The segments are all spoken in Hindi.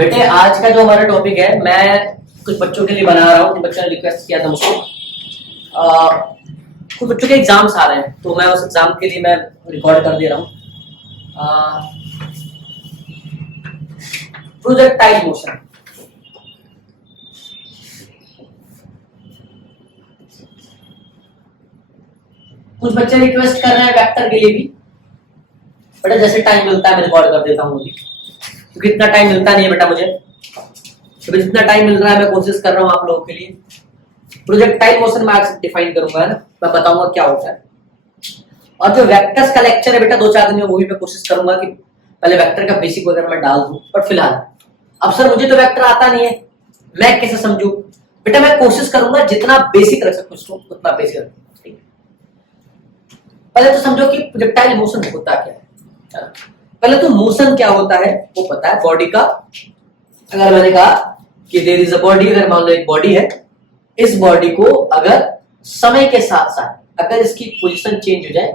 बेटे आज का जो हमारा टॉपिक है, मैं कुछ बच्चों के लिए बना रहा हूँ। बच्चों ने रिक्वेस्ट किया था मुझको। कुछ बच्चों के एग्जाम्स आ रहे हैं, तो मैं उस एग्जाम के लिए मैं रिकॉर्ड कर दे रहा हूँ। Projectile motion. कुछ बच्चे रिक्वेस्ट कर रहे हैं वेक्टर के लिए भी, बेटा जैसे टाइम मिलता है मैं रिकॉर्ड कर देता हूँ अभी, क्योंकि इतना टाइम मिलता नहीं है बेटा मुझे। तो जितना टाइम मिल रहा है मैं कोशिश कर रहा हूँ आप लोगों के लिए। प्रोजेक्टाइल मोशन मैं आज डिफाइन करूंगा, है ना, मैं बताऊंगा क्या होता है। और जो वेक्टर्स का लेक्चर है बेटा 2-4 दिन में, वो भी मैं कोशिश करूंगा कि पहले वेक्टर का बेसिक वगैरह मैं डाल दूं। बट फिलहाल अब सर मुझे तो वेक्टर आता नहीं है, मैं कैसे समझू? बेटा मैं कोशिश करूंगा जितना बेसिक रख सकूं उसको उतना बेसिक रखूं। पहले तो समझो कि प्रोजेक्टाइल मोशन होता क्या है। पहले तो मोशन क्या होता है वो पता है बॉडी का। अगर मैंने कहा कि देयर इज अ बॉडी, अगर मान लो एक बॉडी है, इस बॉडी को अगर समय के साथ साथ अगर इसकी पोजीशन चेंज हो जाए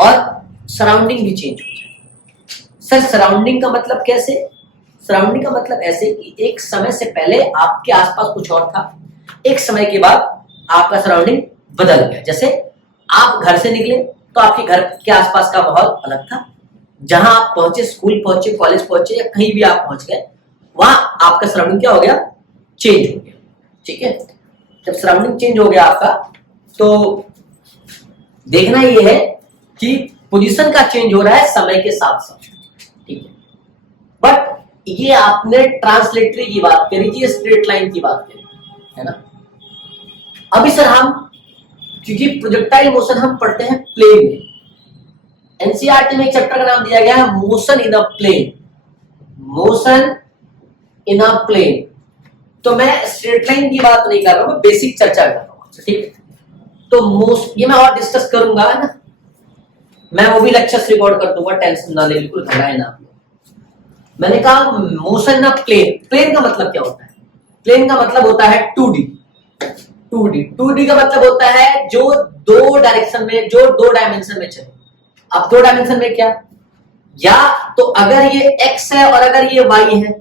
और सराउंडिंग भी चेंज हो जाए। सर सराउंडिंग का मतलब कैसे? सराउंडिंग का मतलब ऐसे कि एक समय से पहले आपके आसपास कुछ और था, एक समय के बाद आपका सराउंडिंग बदल गया। जैसे आप घर से निकले तो आपके घर के आसपास का माहौल अलग था, जहां आप पहुंचे, स्कूल पहुंचे, कॉलेज पहुंचे या कहीं भी आप पहुंच गए, वहां आपका सराउंडिंग क्या हो गया? चेंज हो गया। ठीक है, जब सराउंडिंग चेंज हो गया आपका, तो देखना ये है कि पोजीशन का चेंज हो रहा है समय के साथ साथ। ठीक है, बट ये आपने ट्रांसलेटरी की बात करी थी, स्ट्रेट लाइन की बात करी, है ना। अभी सर हम, क्योंकि प्रोजेक्टाइल मोशन हम पढ़ते हैं प्लेन में, एनसीईआरटी में एक चैप्टर का नाम दिया गया है motion in a plane. Motion in a plane. तो मैं स्ट्रेट लाइन की बात नहीं कर रहा हूं, मैं बेसिक चर्चा कर रहा हूं। ठीक है, तो ये मैं और डिस्कस करूंगा, है ना। मैं वो भी लेक्चर्स रिकॉर्ड कर दूंगा, टेंशन ना ले, बिल्कुल घबराए ना। मैंने कहा motion in a plane. Plane का मतलब क्या होता है? प्लेन का मतलब होता है 2D। 2D का मतलब होता है जो दो डायरेक्शन में, जो 2 डायमेंशन में चले। अब 2 डायमेंशन में क्या? या तो अगर ये x है और अगर ये y है,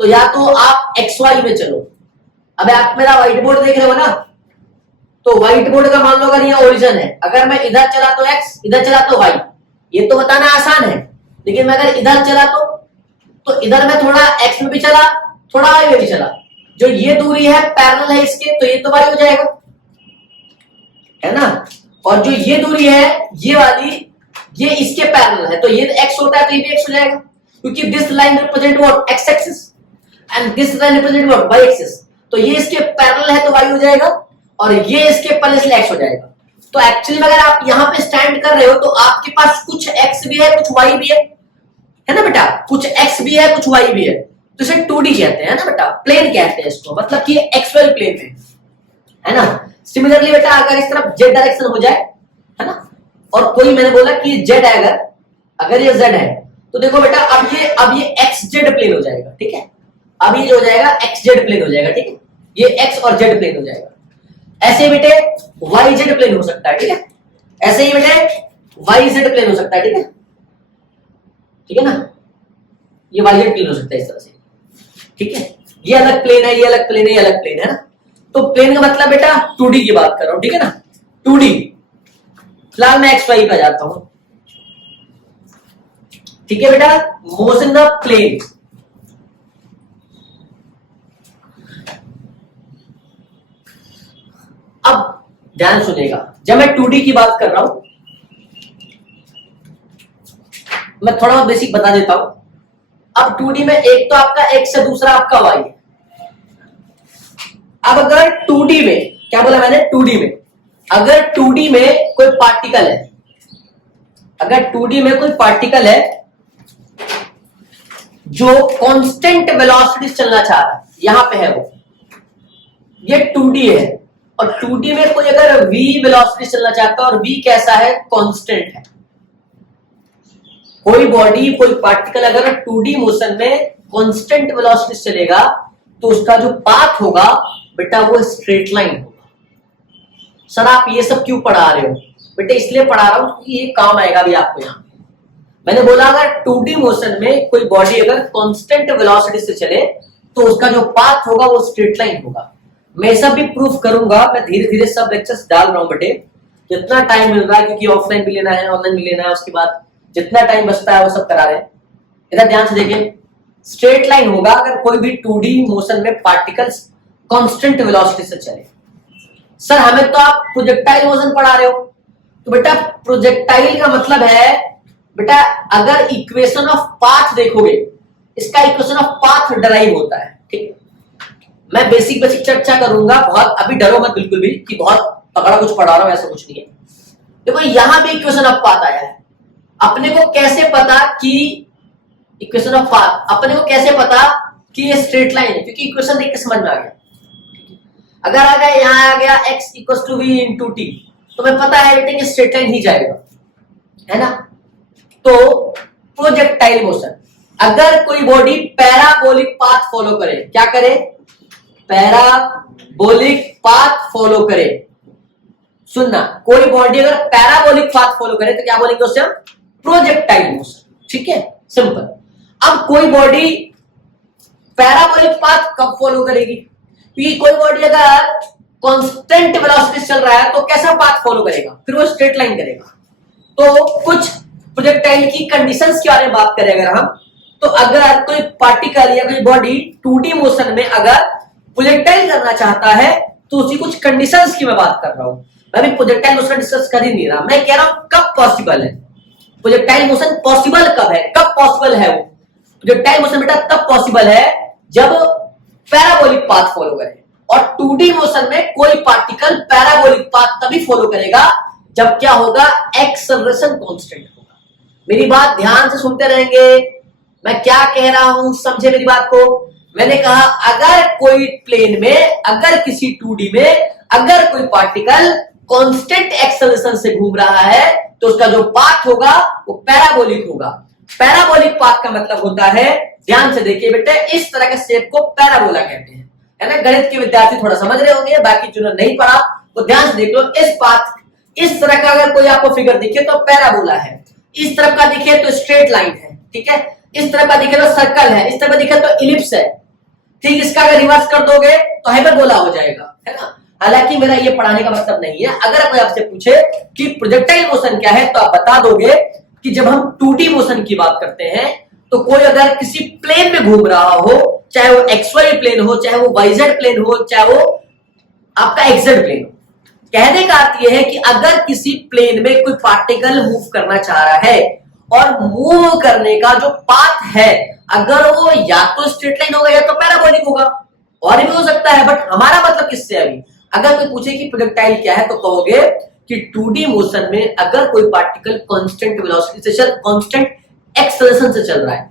तो या तो आप xy में चलो। अब आप मेरा व्हाइट बोर्ड देख रहे हो ना, तो व्हाइट बोर्ड का मान लो अगर ये ओरिजिन है, अगर मैं इधर चला तो x, इधर चला तो y। ये तो बताना आसान है, लेकिन मैं अगर इधर चला तो इधर मैं थोड़ा x में भी चला, थोड़ा y में भी चला, जो ये दूरी है पैरेलल है इसके, तो ये तो y हो जाएगा, है ना। और जो ये दूरी है ये वाली, ये इसके पैरेलल है, तो ये x होता है तो ये भी x हो जाएगा, क्योंकि this line represent what? x axis and this line represent what? y axis. तो ये इसके पैरेलल है तो y हो जाएगा, और ये इसके पैरेलल इसलिए x हो जाएगा। तो एक्चुअली अगर आप यहां पे स्टैंड कर रहे हो तो आपके पास कुछ x भी है, कुछ y भी है ना बेटा, कुछ x भी है, कुछ y भी है, तो इसे 2D कहते हैं ना बेटा, प्लेन कहते हैं इसको, मतलब कि एक्सुअल प्लेन है ना। सिमिलरली बेटा अगर इस तरफ z डायरेक्शन हो जाए, है ना, और कोई मैंने बोला कि z है, अगर ये z है, तो देखो बेटा अब ये xz प्लेन हो जाएगा। ठीक है, अब ये हो जाएगा xz प्लेन हो जाएगा। ठीक है, ये x और z प्लेन हो जाएगा। ऐसे ही बेटे yz प्लेन हो सकता है। ठीक है, ऐसे ही बेटे yz प्लेन हो सकता है। ठीक है ना, ये yz प्लेन हो सकता है इस तरह से। ठीक है, ये अलग प्लेन है, ये अलग प्लेन है, ये अलग प्लेन है ना। तो प्लेन का मतलब बेटा 2D की बात कर रहा हूं। ठीक है ना, 2D। फिलहाल मैं xy पे जाता हूं। ठीक है बेटा, मोशन द प्लेन। अब ध्यान सुनेगा, जब मैं 2D की बात कर रहा हूं, मैं थोड़ा बेसिक बता देता हूं। अब 2D में एक तो आपका x है, दूसरा आपका y है। अब अगर 2D में, क्या बोला मैंने? 2D में अगर 2D में कोई पार्टिकल है, अगर 2D में कोई पार्टिकल है जो कांस्टेंट वेलोसिटी से चलना चाह रहा है, यहां पे है वो, ये 2D है, और 2D में कोई अगर v वेलोसिटी से चलना चाहता है, और v कैसा है? कांस्टेंट है। कोई बॉडी, कोई पार्टिकल अगर 2D मोशन में कांस्टेंट वेलोसिटी से चलेगा, तो उसका जो पाथ होगा बेटा वो स्ट्रेट लाइन होगा। सर आप ये सब क्यों पढ़ा रहे हो? बेटा इसलिए पढ़ा रहा हूं क्योंकि ये काम आएगा भी आपको। यहां मैंने बोला अगर 2D मोशन में कोई बॉडी अगर कांस्टेंट वेलोसिटी से चले तो उसका जो पाथ होगा वो स्ट्रेट लाइन होगा। मैं सब भी प्रूफ करूंगा, मैं धीरे धीरे सब लेक्चर्स डाल रहा हूं बेटे, जितना टाइम मिल रहा है, क्योंकि ऑफलाइन भी लेना है ऑनलाइन भी लेना है, उसके बाद जितना टाइम बचता है वो सब करा रहे हैं। इधर ध्यान से देखिए, स्ट्रेट लाइन होगा अगर कोई भी 2D मोशन में पार्टिकल्स कांस्टेंट वेलोसिटी से चले। सर हमें तो आप प्रोजेक्टाइल मोशन पढ़ा रहे हो, तो बेटा प्रोजेक्टाइल का मतलब है बेटा, अगर इक्वेशन ऑफ पाथ देखोगे, इसका इक्वेशन ऑफ पाथ डराइव होता है, ठीक है। मैं बेसिक बेसिक चर्चा करूंगा, बहुत अभी डरो मत बिल्कुल भी कि बहुत तगड़ा कुछ पढ़ा रहा हूं, ऐसा कुछ नहीं है। देखो यहां भी इक्वेशन ऑफ पाथ आया है, अपने को कैसे पता कि इक्वेशन ऑफ पाथ, अपने को कैसे पता कि ये स्ट्रेट लाइन है, क्योंकि इक्वेशन देख के समझ में आ गया। अगर आ गया यहां आ गया x equal to v into T, तो मैं पता है बेटे कि स्ट्रेट लाइन ही जाएगा, है ना। तो प्रोजेक्टाइल मोशन, अगर कोई बॉडी पैराबोलिक पाथ फॉलो करे, क्या करे, पैराबोलिक पाथ फॉलो करे। सुनना, कोई बॉडी अगर पैराबोलिक पाथ फॉलो करे तो क्या बोलेंगे उसे हम, प्रोजेक्टाइल मोशन, ठीक है, सिंपल। अब कोई बॉडी पैराबोलिक पाथ कब फॉलो करेगी, क्योंकि कोई बॉडी अगर कांस्टेंट वेलोसिटी चल रहा है तो कैसा पाथ फॉलो करेगा, फिर वो स्ट्रेट लाइन करेगा। तो कुछ प्रोजेक्टाइल की कंडीशंस के बारे में बात करें अगर हम, तो अगर कोई पार्टिकल या कोई बॉडी 2D मोशन में अगर प्रोजेक्टाइल करना चाहता है तो उसकी कुछ कंडीशंस की मैं बात कर रहा हूं। मैं भी प्रोजेक्टाइल मोशन डिस्कस कर ही नहीं रहा, मैं कह रहा हूं कब पॉसिबल है प्रोजेक्टाइल मोशन, पॉसिबल कब है, कब पॉसिबल है वो प्रोजेक्टाइल मोशन बेटा, तब पॉसिबल है जब पैराबोलिक पाथ फॉलो करे। और 2D मोशन में कोई पार्टिकल पैराबोलिक पाथ तभी फॉलो करेगा जब क्या होगा, एक्सेलरेशन कांस्टेंट होगा। मेरी बात ध्यान से सुनते रहेंगे, मैं क्या कह रहा हूं समझे मेरी बात को। मैंने कहा अगर कोई प्लेन में, अगर किसी 2D में अगर कोई पार्टिकल कांस्टेंट एक्सेलरेशन से घूम रहा है तो उसका जो पाथ होगा वो पैराबोलिक होगा। पैराबोलिक पाथ का मतलब होता है, ध्यान से देखिए बेटे, इस तरह के शेप को पैराबोला कहते हैं, है ना। गणित के विद्यार्थी थोड़ा समझ रहे होंगे, बाकी जिन्होंने नहीं पढ़ा वो ध्यान से देख लो। इस पाथ, इस तरह का अगर कोई आपको फिगर दिखे तो पैराबोला है, इस तरफ का दिखे तो स्ट्रेट लाइन है, ठीक है, इस तरफ का दिखे तो सर्कल है, इस तरफ का दिखे तो इलिप्स है, ठीक। इसका अगर रिवर्स कर दोगे तो हाइपरबोला हो जाएगा, है ना। हालांकि मेरा ये पढ़ाने का मतलब नहीं है। अगर कोई आपसे पूछे कि प्रोजेक्टाइल मोशन क्या है तो आप बता दोगे कि जब हम 2D मोशन की बात करते हैं तो कोई अगर किसी प्लेन में घूम रहा हो, चाहे वो XY प्लेन हो, चाहे वो YZ प्लेन हो, चाहे वो आपका XZ प्लेन हो, कहने का अर्थ यह है कि अगर किसी प्लेन में कोई पार्टिकल मूव करना चाह रहा है और मूव करने का जो पाथ है अगर वो या तो स्ट्रेट लाइन होगा या तो पैराबोलिक होगा, और भी हो सकता है, बट हमारा मतलब किससे अभी, अगर कोई पूछे कि प्रोजेक्टाइल क्या है तो कहोगे कि 2D मोशन में अगर कोई पार्टिकल कांस्टेंट वेलोसिटी से, कांस्टेंट एक्सेलरेशन से चल रहा है,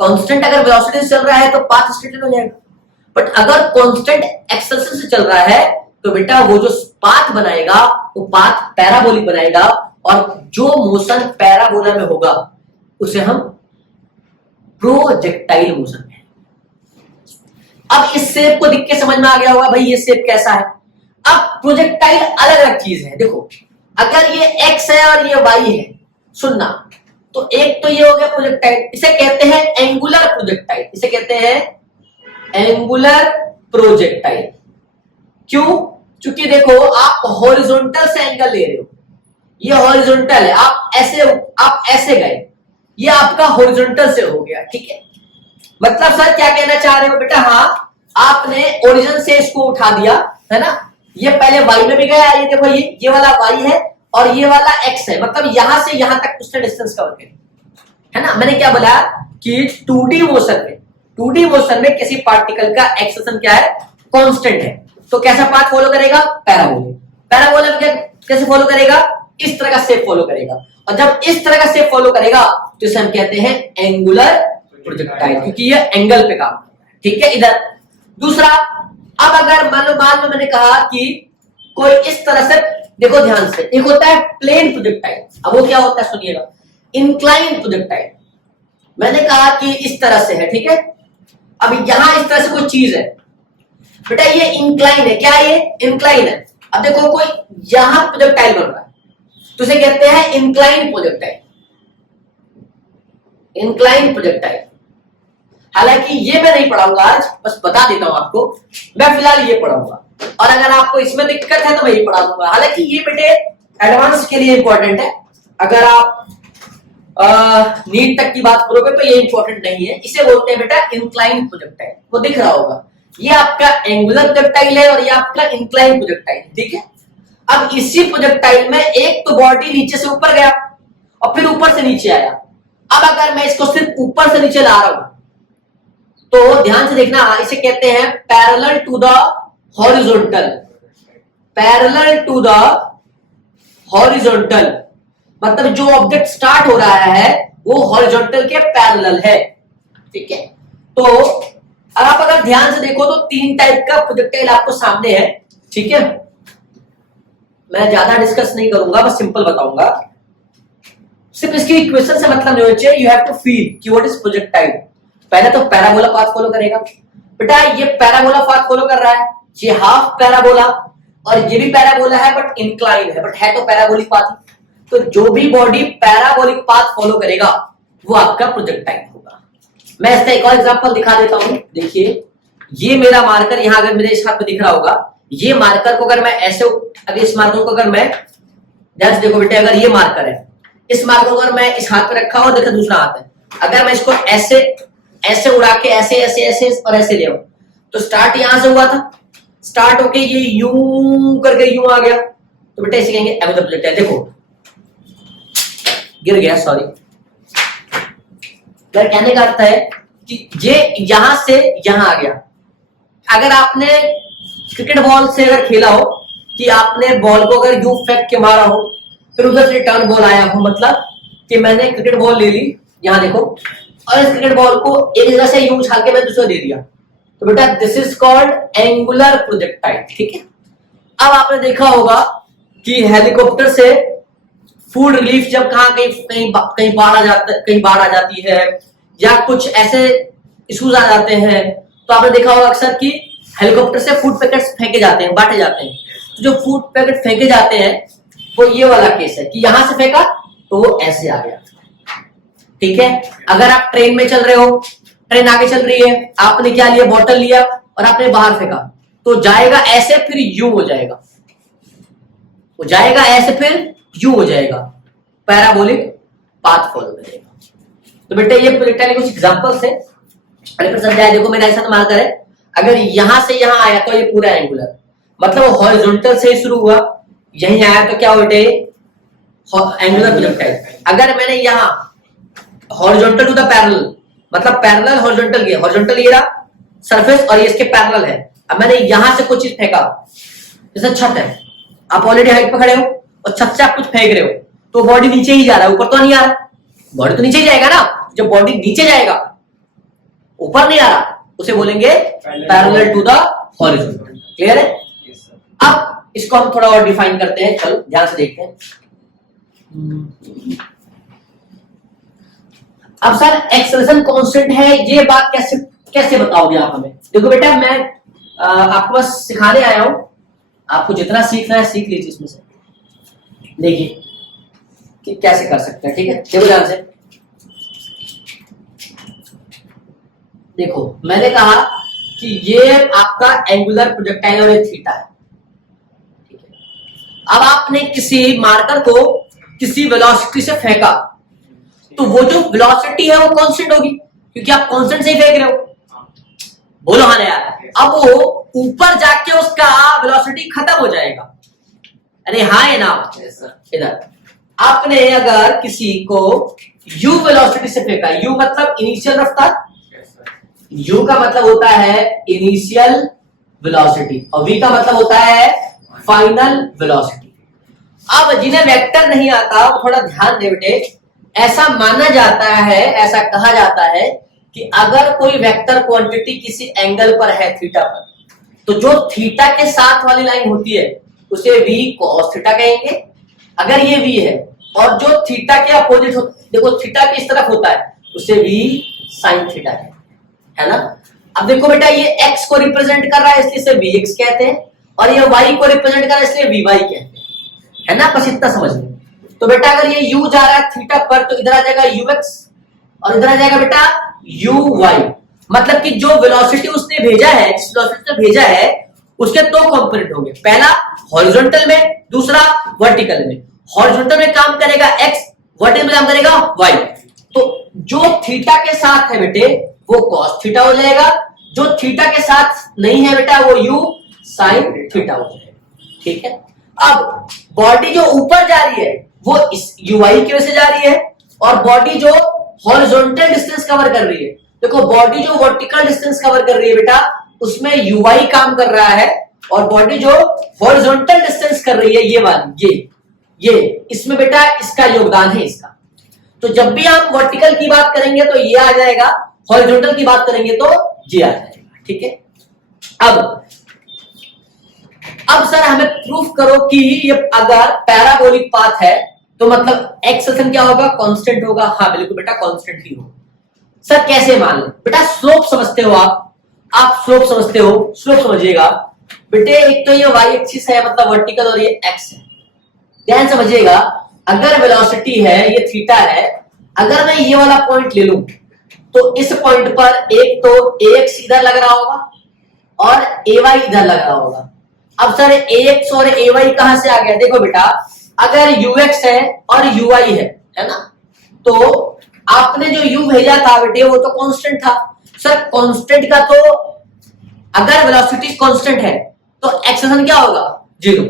कांस्टेंट अगर वेलोसिटी से चल रहा है तो पाथ स्ट्रेट लाइन हो जाएगा, बट अगर कांस्टेंट एक्सेलरेशन से चल रहा है तो बेटा वो जो पाथ बनाएगा वो पाथ पैराबोलिक बनाएगा, और जो मोशन पैराबोला में होगा उसे हम प्रोजेक्टाइल मोशन है। अब इस शेप को देख के समझ में आ गया होगा भाई ये शेप कैसा है। अब प्रोजेक्टाइल अलग अलग चीज है, देखो अगर ये x है और ये y है, सुनना, तो एक तो ये हो गया प्रोजेक्टाइल, इसे कहते हैं एंगुलर प्रोजेक्टाइल, इसे कहते हैं एंगुलर प्रोजेक्टाइल। क्यों, क्योंकि देखो आप हॉरिजॉन्टल से एंगल ले रहे हो, ये हॉरिजॉन्टल है, आप ऐसे गए, ये आपका हॉरिजॉन्टल से हो गया, ठीक है। मतलब सर क्या कहना चाह रहे हो बेटा, हाँ आपने ओरिजिन से इसको उठा दिया, है ना, ये पहले y में भी गया, ये देखो ये वाला y है और ये वाला x है, मतलब यहां से यहां तक उसने डिस्टेंस कवर करी, है ना। मैंने क्या बोला कि 2D मोशन में किसी पार्टिकल का एक्सेलरेशन क्या है, कांस्टेंट है, तो कैसा पाथ फॉलो करेगा, पैराबोलिक। पैराबोलिक कैसे फॉलो करेगा, इस तरह का शेप फॉलो करेगा, और जब इस तरह का शेप फॉलो करेगा तो इसे हम कहते हैं एंगुलर प्रोजेक्टाइल, क्योंकि ये एंगल पे काम करता है, ठीक है। इधर दूसरा, अब अगर मान लो मैंने कहा कि कोई इस तरह से, देखो ध्यान से, एक होता है प्लेन प्रोजेक्टाइल, अब वो क्या होता है सुनिएगा, इंक्लाइन प्रोजेक्टाइल। मैंने कहा कि इस तरह से है, ठीक है। अब यहां इस तरह से कोई चीज है बेटा, ये इंक्लाइन है, क्या है ये इंक्लाइन है। अब देखो कोई यहां प्रोजेक्टाइल बन रहा है तो उसे कहते हैं इंक्लाइन प्रोजेक्टाइल, इंक्लाइन प्रोजेक्टाइल। हालांकि ये मैं नहीं पढ़ाऊंगा आज, बस बता देता हूं आपको, मैं फिलहाल ये पढ़ाऊंगा, और अगर आपको इसमें दिक्कत है तो मैं ये पढ़ा दूंगा। हालांकि ये बेटे एडवांस के लिए इंपॉर्टेंट है, अगर आप नीट तक की बात करोगे तो ये इंपॉर्टेंट नहीं है। इसे बोलते हैं बेटा इंक्लाइन प्रोजेक्टाइल, वो दिख रहा होगा, ये आपका एंगुलर प्रोजेक्टाइल है और ये आपका इंक्लाइन प्रोजेक्टाइल, ठीक है। अब इसी प्रोजेक्टाइल में एक तो बॉडी नीचे से ऊपर गया और फिर ऊपर से नीचे आया। अब अगर मैं इसको सिर्फ ऊपर से नीचे ला रहा हूं तो ध्यान से देखना, इसे कहते हैं parallel to the horizontal, parallel to the horizontal, मतलब जो ऑब्जेक्ट स्टार्ट हो रहा है वो हॉरिजॉन्टल के पैरेलल है, ठीक है। तो आप अगर ध्यान से देखो तो तीन टाइप का प्रोजेक्टाइल आपको सामने है, ठीक है। मैं ज्यादा डिस्कस नहीं करूंगा, बस सिंपल बताऊंगा, सिर्फ इसकी इक्वेशन से मतलब नहीं होना चाहिए, यू हैव टू फील कि व्हाट इज प्रोजेक्टाइल। पहले तो पैराबोला पाथ फॉलो करेगा बेटा, ये पैराबोला पाथ फॉलो कर रहा है, ये हाफ पैराबोला, और ये भी पैराबोला है बट इंक्लाइन है, बट है तो पैराबोलिक पाथ। तो जो भी बॉडी पैराबोलिक पाथ फॉलो करेगा वो आपका प्रोजेक्टाइल होगा। मैं इसका एक और एग्जांपल दिखा देता हूं, देखिए ये मेरा मार्कर यहां अगर मेरे इस हाथ पे दिख रहा होगा, ये मार्कर को अगर मैं ऐसे, अगर इस मार्कर को अगर मैं ध्यान से देखो बेटे, अगर ये मार्कर है, इस मार्कर को अगर मैं इस हाथ पे रखा हो, देखो दूसरा हाथ है, अगर मैं इसको ऐसे ऐसे उड़ा के ऐसे ऐसे ऐसे और ऐसे ले आऊं तो स्टार्ट यहां से हुआ था, स्टार्ट होके ये यूं करके यूं आ गया, तो बेटा इसे कहेंगे एबव द प्रोजेक्टाइल। देखो गिर गया, सॉरी। मेरा कहने का अर्थ है कि ये यहां से यहां आ गया। अगर आपने क्रिकेट बॉल से अगर खेला हो कि आपने बॉल को अगर यूं फेंक के मारा हो, फिर उधर से रिटर्न बॉल आया हो, मतलब कि मैंने क्रिकेट बॉल ले ली, यहां देखो, और इस क्रिकेट बॉल को एक जगह से यूं उछाल के मैं दूसरे दे दिया, तो बेटा this is called angular projectile, ठीक है। अब आपने देखा होगा कि हेलीकॉप्टर से फूड रिलीफ जब कहीं बाढ़ आ जाती है या कुछ ऐसे इश्यूज आ जाते हैं, तो आपने देखा होगा अक्सर कि हेलीकॉप्टर से फूड पैकेट्स फेंके जाते हैं, बांटे जाते हैं। तो जो फूड पैकेट फेंके जाते हैं वो ये वाला केस है कि यहां से फेंका तो वो ऐसे आ गया, ठीक है। अगर आप ट्रेन में चल रहे हो, ट्रेन आगे चल रही है, आपने क्या लिया, बॉटल लिया और आपने बाहर फेंका, तो जाएगा ऐसे फिर यूं हो जाएगा, वो जाएगा ऐसे फिर यूं हो जाएगा, पैराबोलिक पाथ फॉलो करेगा। तो बेटा ये प्रोजेक्टाइल कुछ एग्जांपल्स है, अरे समझाया, देखो मेरा ऐसा मार्कर है, अगर यहां से यहां आया तो ये पूरा एंगुलर, मतलब हॉरिजॉन्टल से शुरू हुआ, यहीं आया तो क्या हो बेटे, एंगुलर प्रोजेक्टाइल। अगर मैंने यहां हॉरिजॉन्टल टू द पैरेलल, मतलब पैरेलल हॉरिजॉन्टल गया, हॉरिजॉन्टल ये रहा सरफेस और ये इसके पैरेलल है, अब मैंने यहां से कुछ चीज फेंका, जैसे छत है, आप ऑलरेडी हाइट पे खड़े हो और छत से आप कुछ फेंक रहे हो, तो बॉडी नीचे ही जा रहा है, ऊपर तो नहीं आ रहा, बॉडी तो नीचे ही जाएगा ना। जब बॉडी नीचे जाएगा, ऊपर नहीं आ रहा, उसे बोलेंगे parallel to the horizontal. Clear है? अब इसको हम थोड़ा और डिफाइन करते हैं, चलो ध्यान से देखते हैं। अब सर एक्सेलरेशन कांस्टेंट है, ये बात कैसे कैसे बताओगे आप हमें? देखो बेटा मैं आपको बस सिखाने आया हूं, आपको जितना सीखना है सीख लीजिए इसमें से, देखिए कि कैसे कर सकते हैं, ठीक है। देखो ध्यान से देखो, मैंने कहा कि ये आपका एंगुलर प्रोजेक्टाइल और ये थीटा है, ठीक है। अब आपने किसी मार्कर को किसी वेलोसिटी से फेंका, तो वो जो वेलोसिटी है वो कांस्टेंट होगी, क्योंकि आप कांस्टेंट से ही फेंक रहे हो, बोलो हाँ यार। अब वो ऊपर जाके उसका वेलोसिटी खत्म हो जाएगा, अरे हाँ है ना। इधर आपने अगर किसी को u वेलोसिटी से फेंका, u मतलब इनिशियल रफ्तार, u का मतलब होता है इनिशियल वेलोसिटी और v का मतलब होता है फाइनल वेलोसिटी। अब जिन्हें वेक्टर नहीं आता वो थोड़ा ध्यान दे बेटे, ऐसा माना जाता है, ऐसा कहा जाता है कि अगर कोई वेक्टर क्वांटिटी किसी एंगल पर है थीटा पर, तो जो थीटा के साथ वाली लाइन होती है उसे v cos थीटा कहेंगे, अगर ये v है, और जो थीटा के अपोजिट देखो थीटा के इस तरफ होता है उसे v sin थीटा है ना। अब देखो बेटा ये x को रिप्रेजेंट कर रहा है इसलिए इसे vx कहते हैं, और ये y को रिप्रेजेंट कर रहा है इसलिए vy कहते हैं, है ना। बस इतना समझ लो। तो बेटा अगर ये u जा रहा है थीटा पर तो इधर आ जाएगा ux और इधर आ जाएगा बेटा uy, मतलब कि जो वेलोसिटी उसने भेजा है, जिस वेलोसिटी ने भेजा है उसके दो कंपोनेंट होंगे, पहला हॉरिजॉन्टल में, दूसरा वर्टिकल में। हॉरिजॉन्टल में काम करेगा x, वर्टिकल में काम करेगा y। तो जो थीटा के साथ है बेटे वो cos थीटा हो जाएगा, जो थीटा के साथ नहीं है बेटा वो u sin थीटा हो जाएगा। ठीक है, अब बॉडी जो ऊपर जा रही है वो इस uy की वजह से जा रही है, और बॉडी जो हॉरिजॉन्टल डिस्टेंस कवर कर रही है, देखो बॉडी जो वर्टिकल डिस्टेंस कवर कर रही है बेटा उसमें uy काम कर रहा है, और बॉडी जो हॉरिजॉन्टल डिस्टेंस कर रही है ये वाली ये इसमें बेटा इसका योगदान है इसका। तो जब भी हम वर्टिकल की बात करेंगे तो ये आ जाएगा, हॉरिजॉन्टल की बात करेंगे तो ये आ जाएगा। ठीक है, अब सर हमें प्रूफ करो कि ये अगर पैराबोलिक पाथ है तो मतलब एक्सेलेरेशन क्या होगा, कांस्टेंट होगा। हाँ बिल्कुल बेटा कांस्टेंट ही होगा। सर कैसे मान लें बेटा, स्लोप समझते हो आप स्लोप समझते हो, स्लोप समझिएगा बेटे। एक तो ये y एक्सिस है मतलब वर्टिकल, और ये x है। ध्यान समझिएगा, अगर वेलोसिटी है ये थीटा है, अगर मैं ये वाला पॉइंट ले लूं तो इस पॉइंट पर एक तो ax इधर लग रहा होगा और ay इधर लग रहा होगा। अब सर ax और ay कहां से आ गया, देखो बेटा अगर ux है और uy है ना, तो आपने जो u भेजा था बेटे वो तो कांस्टेंट था। सर कांस्टेंट का तो अगर वेलोसिटी कांस्टेंट है तो एक्सेलेरेशन क्या होगा, जीरो।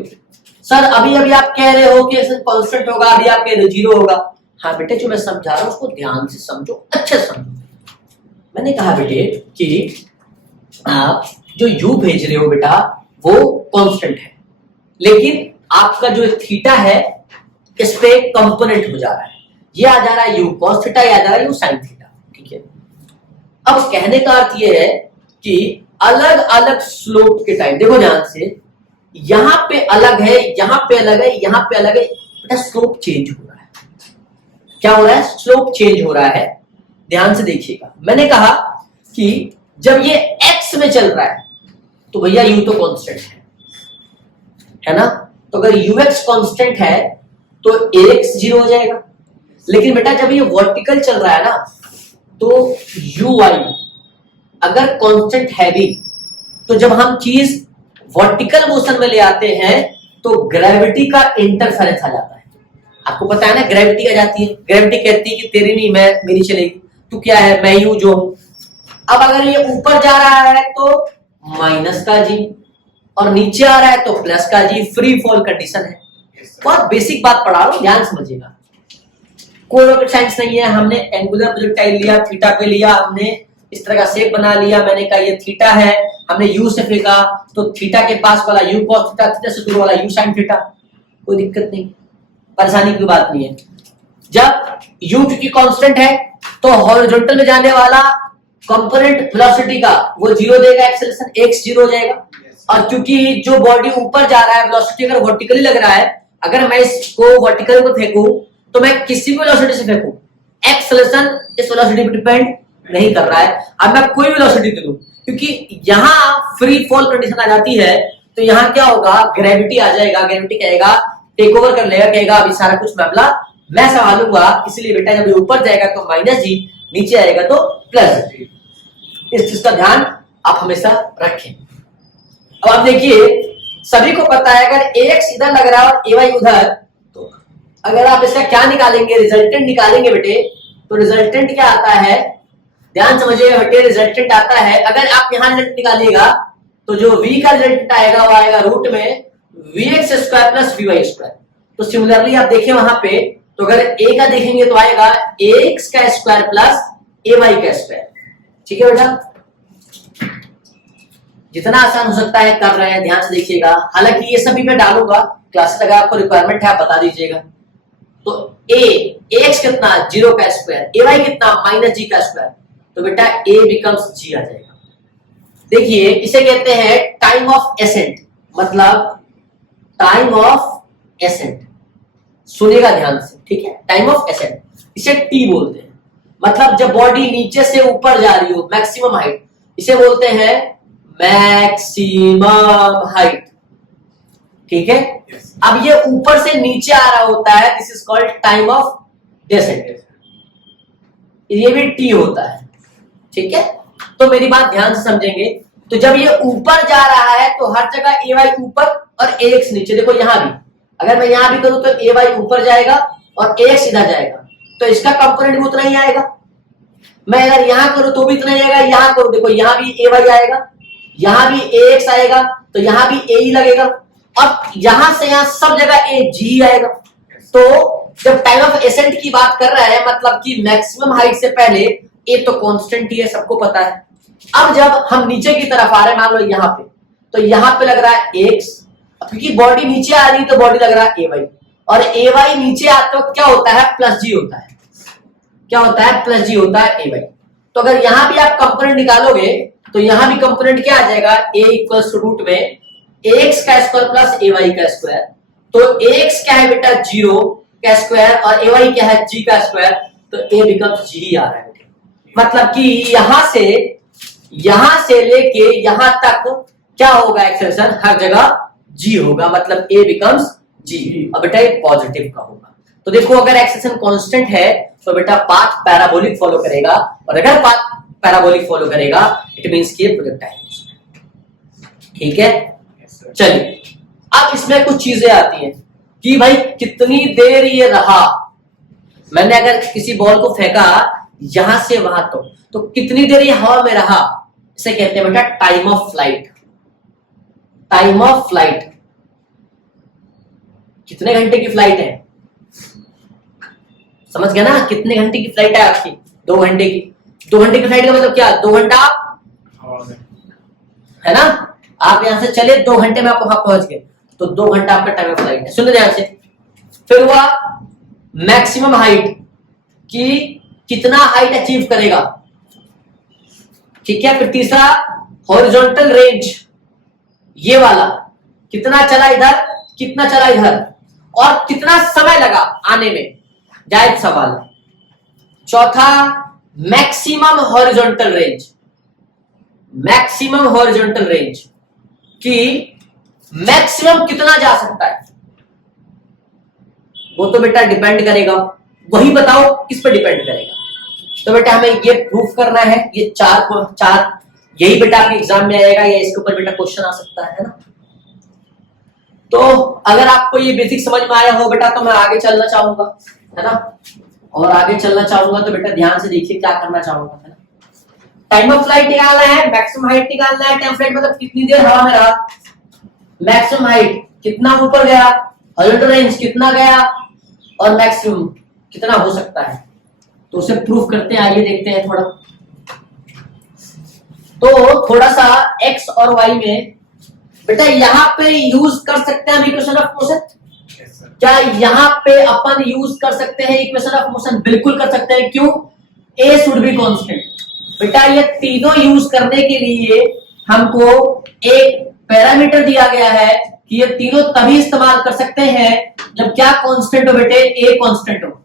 सर अभी आप कह रहे हो कि एक्सेलेरेशन कांस्टेंट होगा, अभी आप कह रहे हो जीरो होगा। हाँ बेटे जो मैं समझा रहा हूं उसको ध्यान से समझो, अच्छे समझो। मैंने कहा बेटे कि आप जो u भेज रहे हो बेटा वो कांस्टेंट है, लेकिन आपका जो थीटा है इस पे कंपोनेंट हो जा रहा है, ये आ जा रहा है u cos थीटा, ये आ जा रहा है u sin थीटा। ठीक है, अब कहने का अर्थ ये है कि अलग अलग स्लोप के टाइम, देखो ध्यान से, यहां पे अलग है, यहां पे अलग है, यहां पे अलग है, बेटा स्लोप चेंज हो रहा है। क्या हो रहा है, स्लोप चेंज हो रहा है। ध्यान से देखिएगा, मैंने कहा कि जब ये x में चल रहा है तो भैया u तो कांस्टेंट है ना, तो अगर ux कांस्टेंट है तो ax जीरो हो जाएगा। लेकिन बेटा जब ये वर्टिकल चल रहा है ना तो uy अगर कांस्टेंट है भी, तो जब हम चीज वर्टिकल मोशन में ले आते हैं तो ग्रेविटी का इंटरफेरेंस आ जाता है। आपको पता है ना ग्रेविटी आ जाती है, ग्रेविटी कहती है कि तेरी नहीं मैं मेरी चलेगी, तू क्या है मैं हूं जो हूं। अब अगर ये ऊपर जा रहा है तो माइनस का जी, और नीचे आ रहा है तो प्लस का जी, फ्री फॉल कंडीशन है। बहुत बेसिक बात पढ़ा रहा हूं, ध्यान समझिएगा, कोई रॉकेट साइंस नहीं है। हमने एंगुलर प्रोजेक्टाइल लिया, थीटा पे लिया, हमने इस तरह का शेप बना लिया, मैंने कहा ये थीटा है, हमने u से फेंका तो थीटा के पास वाला u cos थीटा, थीटा से दूर वाला u sin थीटा, कोई दिक्कत नहीं, परेशानी की बात नहीं है। जब u क्योंकि कांस्टेंट है तो हॉरिजॉन्टल में जाने वाला कंपोनेंट वेलोसिटी का वो जीरो देगा, एक्सेलरेशन x जीरो हो जाएगा। और क्योंकि जो बॉडी ऊपर जा रहा है वेलोसिटी अगर वर्टिकली लग रहा है, अगर मैं इसको वर्टिकल को फेंकूं तो मैं किसी भी वेलोसिटी से फेंकूं, एक्सेलरेशन इस वेलोसिटी पर डिपेंड नहीं कर रहा है। अब मैं कोई वेलोसिटी दे दूं, क्योंकि यहां फ्री फॉल कंडीशन आ जाती है तो यहां क्या होगा, ग्रेविटी आ जाएगा, ग्रेविटी कहेगा टेक ओवर कर लेगा, कहेगा अभी सारा कुछ मामला मैं संभालूंगा। इसलिए बेटा जब ये ऊपर जाएगा तो माइनस जी, नीचे आएगा तो प्लस जी। इस चीज का ध्यान आप हमेशा रखें। अब आप देखिए सभी को पता है अगर ax इधर लग रहा है और ay उधर, तो अगर आप इसका क्या निकालेंगे, रिजल्टेंट निकालेंगे बेटे, तो रिजल्टेंट क्या आता है, ध्यान समझिएगा बेटे, रिजल्टेंट आता है, अगर आप यहां रिजल्ट निकालिएगा तो जो v का रिजल्टेंट आएगा वो आएगा रूट में vx square plus vy square. तो सिमिलरली आप देखिए वहां पे, तो अगर a का देखेंगे तो आएगा ax का स्क्वायर प्लस ay का स्क्वायर। ठीक है बेटा, जितना आसान हो सकता है कर रहे हैं, ध्यान से देखिएगा। हालांकि ये सभी मैं डालूंगा क्लासेस, अगर आपको रिक्वायरमेंट है आप बता दीजिएगा। तो ax कितना, जीरो का स्क्वायर, ay कितना माइनस जी का स्क्वायर, तो बेटा a बिकम्स g आ जाएगा। देखिए इसे कहते हैं टाइम ऑफ एसेंट, मतलब टाइम ऑफ एसेंट, सुनेगा ध्यान से, ठीक है, टाइम ऑफ एसेंट इसे t बोलते हैं। मतलब जब बॉडी नीचे से ऊपर जा रही हो, मैक्सिमम हाइट, इसे बोलते हैं मैक्सिमम हाइट। ठीक है, अब ये ऊपर से नीचे आ रहा होता है, this is called time of accent, ये भी t होता है। ठीक है, तो मेरी बात ध्यान से समझेंगे। तो जब ये ऊपर जा रहा है तो हर जगह ए वाई ऊपर और ए एक्स नीचे। देखो यहां भी अगर मैं यहां भी करूं तो ए वाई ऊपर जाएगा और ए एक्स इधर जाएगा, तो इसका कंपोनेंट भी उतना ही आएगा। मैं अगर यहां करूं तो भी इतना ही आएगा, यहां करूं देखो यहां भी ए वाई आएगा, यहां भी ए एक्स आएगा, तो यहां भी ए ही लगेगा, और यहां से यहां सब जगह ए जी आएगा। तो जब टाइम ऑफ एसेंट की बात कर रहा है मतलब कि मैक्सिमम हाइट से पहले ए तो कांस्टेंट ही है, सबको पता है। अब जब हम नीचे की तरफ आ रहे हैं मान लो यहाँ पे, तो यहाँ पे लग रहा है एक्स, क्योंकि बॉडी नीचे आ रही है तो बॉडी लग रहा है ए वाई, और ए वाई नीचे आते वक्त क्या होता है प्लस जी होता है। क्या होता है प्लस जी होता है ए वाई। तो अगर यहां भी आप कंपोनेंट निकालोगे तो यहां भी कंपोनेंट क्या आ जाएगा ए इक्वल्स टू रूट में एक्स का स्क्वायर प्लस ए वाई का स्क्वायर। तो एक्स क्या है बेटा 0 का स्क्वायर और ए वाई क्या है जी का स्क्वायर, तो ए बिकम्स जी आ रहा है। मतलब कि यहां से लेके यहां तक क्या होगा एक्सटेंशन, हर जगह जी होगा, मतलब ए बिकम्स जी। अब बेटा ये पॉजिटिव का होगा। तो देखो अगर एक्सटेंशन कांस्टेंट है तो बेटा पाथ पैराबोलिक फॉलो करेगा, और अगर पाथ पैराबोलिक फॉलो करेगा इट मींस कि ये प्रोजेक्टाइल। ठीक है चलिए, अब इसमें कुछ चीजें आती हैं कि भाई कितनी देर ये रहा। मैंने अगर किसी बॉल को फेंका यहां से वहां तो कितनी देर ये हवा में रहा, इसे कहते हैं बेटा time of flight. Time of flight कितने घंटे की फ्लाइट है, समझ गया ना, कितने घंटे की फ्लाइट है आपकी, 2 घंटे की। 2 घंटे की फ्लाइट का मतलब क्या, 2 घंटा है ना, आप यहां से चले 2 घंटे में आप वहां पहुंच गए, तो 2 घंटा आपका टाइम ऑफ फ्लाइट है। सुन ध्यान से। फिर हुआ मैक्सिमम हाइट कि कितना हाइट अचीव करेगा, ठीक है। फिर तीसरा हॉरिजॉन्टल रेंज, ये वाला कितना चला इधर कितना चला इधर, और कितना समय लगा आने में, जायज सवाल। चौथा maximum horizontal range, maximum horizontal range कि मैक्सिमम कितना जा सकता है, वो तो बेटा डिपेंड करेगा, वही बताओ किस पे डिपेंड करेगा। तो बेटा हमें ये प्रूफ करना है, ये चार यही बेटा आपके एग्जाम में आएगा, या इसके ऊपर बेटा क्वेश्चन आ सकता है ना। तो अगर आपको ये बेसिक समझ में आया हो बेटा तो मैं आगे चलना चाहूंगा, है ना। और आगे चलना चाहूंगा तो बेटा ध्यान से देखिए क्या करना चाहूंगा, है ना। टाइम ऑफ फ्लाइट निकालना है, मैक्सिमम हाइट निकालना है। टाइम फ्लाइट मतलब कितनी देर हवा में रहा, मैक्सिमम हाइट कितना ऊपर गया, हॉरिजॉन्टल रेंज कितना गया, और मैक्सिमम कितना हो सकता है। तो उसे प्रूफ करते हैं, आइए देखते हैं थोड़ा। तो थोड़ा सा एक्स और वाई में बेटा यहाँ पे यूज कर सकते हैं हम इक्वेशन ऑफ मोशन। क्या यहाँ पे अपन यूज कर सकते हैं इक्वेशन ऑफ मोशन, बिल्कुल कर सकते हैं। क्यों, ए शुड बी कांस्टेंट। बेटा ये तीनों यूज करने के लिए हमको एक पैरामीटर दिया गया है कि ये तीनों तभी इस्तेमाल कर सकते हैं जब क्या कांस्टेंट हो बेटे, ए कांस्टेंट हो।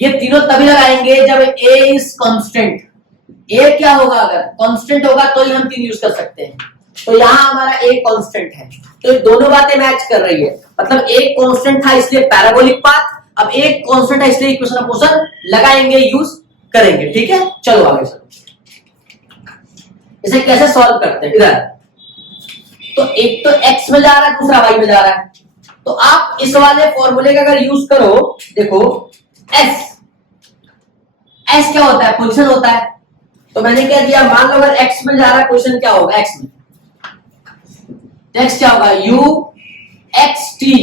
ये तीनों तभी लगाएंगे जब ए इज कांस्टेंट। ए क्या होगा, अगर कांस्टेंट होगा तो ही हम तीन यूज कर सकते हैं। तो यहां हमारा ए कांस्टेंट है, तो ये दोनों बातें मैच कर रही है। मतलब एक कांस्टेंट था इसलिए पैराबोलिक पाथ, अब एक कांस्टेंट है इसलिए इक्वेशन ऑफ मोशन लगाएंगे, यूज करेंगे। ठीक है चलो आगे चलो। इसे कैसे सॉल्व करते हैं, इधर तो एक तो एक्स में जा रहा है, दूसरा वाई में जा रहा है। तो आप इस वाले फॉर्मूले का अगर यूज करो, देखो एस एस क्या होता है, पोजीशन होता है। तो मैंने क्या दिया, मान लो अगर एक्स में जा रहा है, पोजीशन क्या होगा एक्स में, एक्स क्या होगा u x t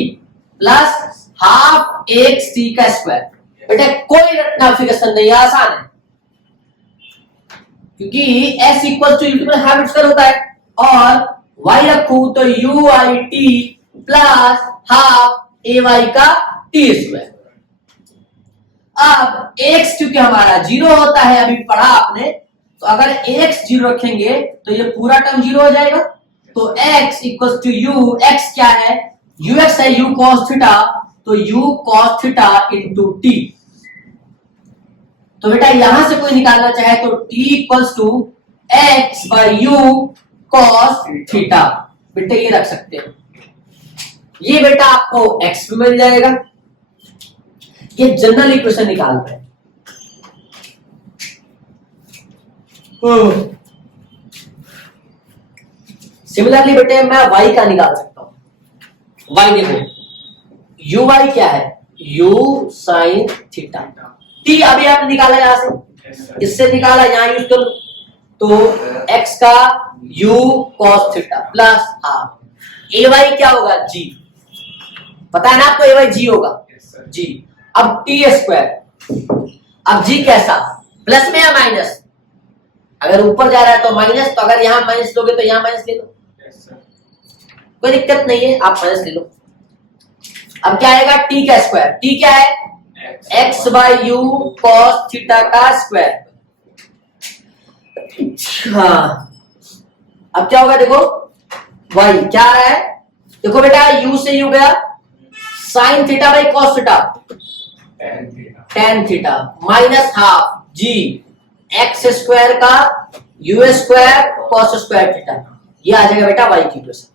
plus half x t का स्क्वायर। बेटा कोई रटनाफिकेशन नहीं, आसान है, क्योंकि s equal to u half square होता है, और वाई रखू तो u i t plus half A y का टी स्क्वायर। अब x क्योंकि हमारा 0 होता है, अभी पढ़ा आपने, तो अगर x 0 रखेंगे तो ये पूरा टर्म 0 हो जाएगा। तो x equal to u, x क्या है ux है u cos थीटा, तो u cos theta into T. तो बेटा यहां से कोई निकालना चाहे तो t equals to x by u cos theta, बेटा ये रख सकते हैं। ये बेटा आपको x भी मिल जाएगा। ये जनरल इक्वेशन निकाल रहे हैं। सिमिलरली बेटे मैं y का निकाल सकता हूं। y देखो यू वाई क्या है, u साइन थीटा। t अभी आपने निकाला यहां से, इससे निकाला, यहां यूज करो तो x का u cos theta plus half ए वाई क्या होगा g, पता है ना आपको ए वाई g होगा g। अब टी स्क्वायर, अब g कैसा, प्लस में या माइनस, अगर ऊपर जा रहा है तो माइनस, तो अगर यहां माइनस लोगे तो यहां माइनस ले लो, कोई दिक्कत नहीं है, आप माइनस ले लो। अब क्या आएगा t का स्क्वायर, t क्या है x by you cos theta का स्क्वायर। हाँ अब क्या होगा देखो y क्या आ रहा है, देखो बेटा u से u गया, sine theta by cos theta tan theta minus half G X square का U square cos square theta, ये आ जाएगा बेटा y की इक्वेशन।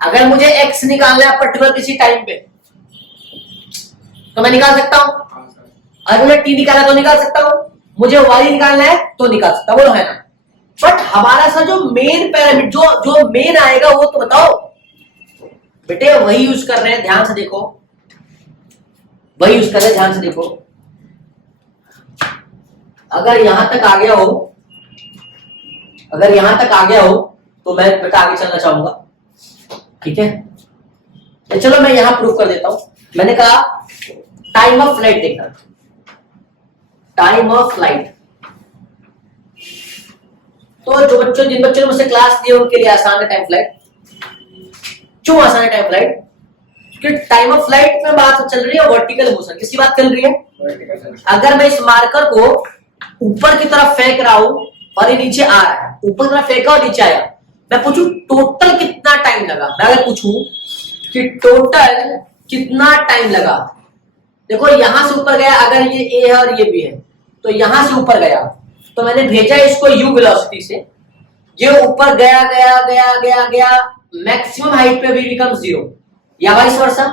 अगर मुझे x निकालना है पर्टिकुलर किसी टाइम पे तो मैं निकाल सकता हूं, अगर मुझे t निकालना तो निकाल सकता हूं, मुझे y निकालना है तो निकाल सकता हूं, बोलो है ना। बट हमारा सा जो मेन पैरामीटर जो मेन आएगा वो तो बताओ बेटे, वही यूज कर रहे हैं, ध्यान से देखो, वही यूज कर रहे हैं, ध्यान से देखो। अगर यहां तक आ गया हो, अगर यहां तक आ गया हो तो मैं बेटा आगे चलना चाहूंगा, ठीक है। तो चलो मैं यहां प्रूफ कर देता हूं। मैंने कहा टाइम ऑफ फ्लाइट देखना, टाइम ऑफ फ्लाइट, तो जो बच्चों जिन बच्चों ने मुझसे क्लास दी उनके लिए आसान है टाइम फ्लाइट। क्यों आसान है टाइम फ्लाइट, क्योंकि टाइम ऑफ फ्लाइट में बात चल रही है वर्टिकल मोशन, किसकी बात चल रही है। अगर मैं इस मार्कर को ऊपर की तरफ फेंक रहा हूं और ये नीचे आ रहा है, ऊपर की तरफ फेंका और नीचे आया, मैं पूछूं टोटल कितना टाइम लगा, मैं अगर पूछूं कि टोटल कितना टाइम लगा, देखो यहां से ऊपर गया, अगर ये ए है और ये बी है तो यहां से ऊपर गया तो मैंने भेजा इसको u वेलोसिटी से, ये ऊपर गया गया गया गया गया, मैक्सिमम हाइट पे v बिकम 0 या वाइस वर्सा,